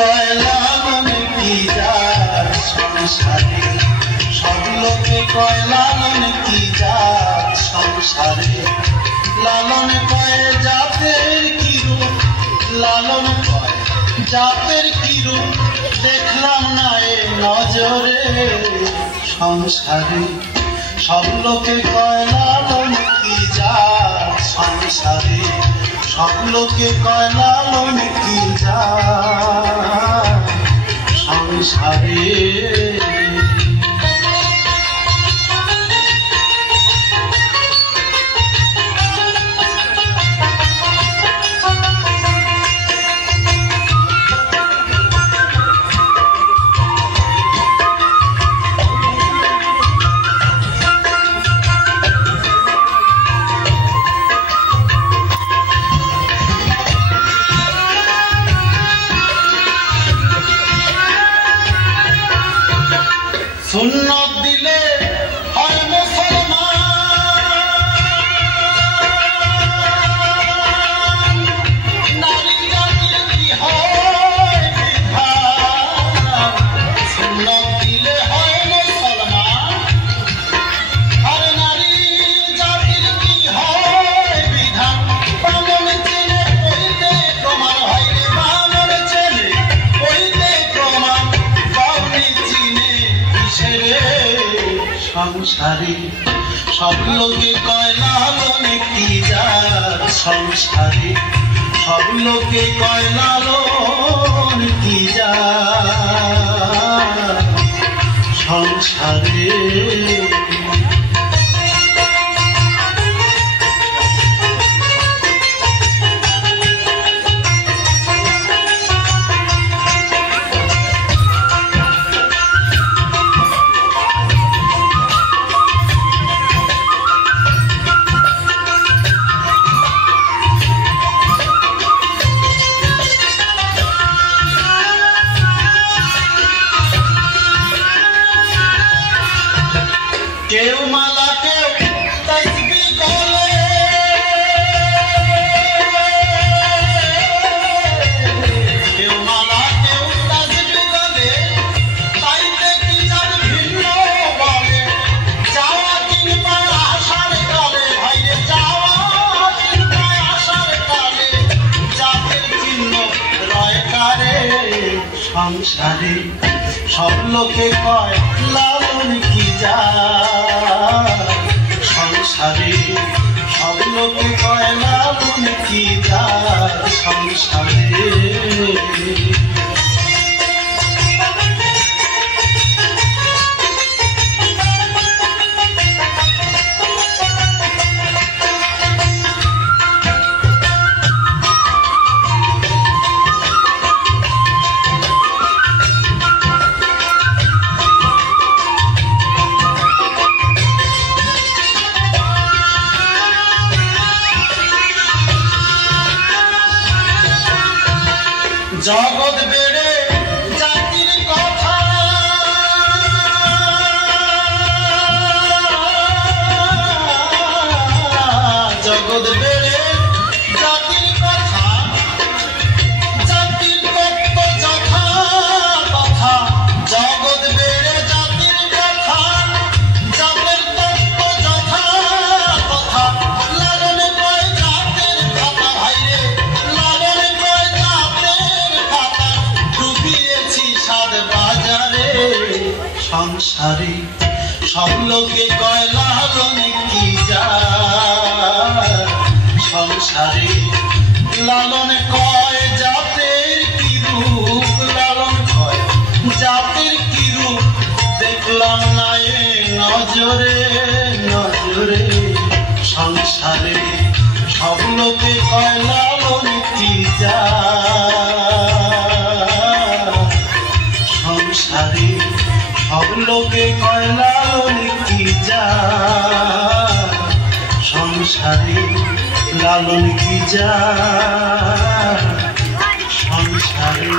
কয় লালন কি যার সংসারে, সব লোকে কয় লালন কি যার সংসারে। লালন কয় জাতের কি রূপ, লালন কয় জাতের কি রূপ, দেখলাম না এ নজরে সংসারে। সব লোকে কয় লালন কি যার সংসারে, সব লোকে কয় লালন কি যার সংসারে। সুন্নত দিলে হয় মুসলমান, নারী জাতির কি হয় বিধান। সুন্নত দিলে হয় মুসলমান, আর নারী জাতির কি হয় বিধান। বামন চেনে কইতে প্রমাণ হয় রে, বামন চেনে কইতে প্রমাণ, বাউনি চিনে সংসারে। সব লোকে কয় লালন কি যার সংসারে, সব লোকে কয় লালন কি যার সংসারে। কেউ মালা কেউ তসবিহ বলে, কেউ মালা কেউ তসবিহ বলে, তাইতে কি যার ভিন্ন বলে। যাওয়া কিংবা আসার কালে ভাইরে, যাওয়া কিংবা আসার কালে, জাতের চিহ্ন রয় কারে সংসারে। সব লোকে কয় লালন কি যার সংসারে, সব লোকে কয় লালন কি যার সংসারে। জগৎ বেড়ে জাতির কথা, জগৎ বেড়ে জাতির কথা, জাতির তত্ত্ব যথা তথা। জগৎ বেড়ে জাতির কথা, জাতের তত্ত্ব যথা তথা। লালনে কয় জাতের কথা ভাইরে, লালনে কয় জাতের কথা। ডুবিয়েছি সাত বাজারে সংসারে। সব লোকে কয় লালন কি যার সংসারে। লালন কয় জাতের কি রূপ, লালন কয় জাতের কি রূপ, দেখলাম না এ নজরে নজরে সংসারে। সব লোকে কয় লালন কি যার সংসারে, সব লোকে কয় লালন কি যার সংসারে। লালন কি যার সংসারে।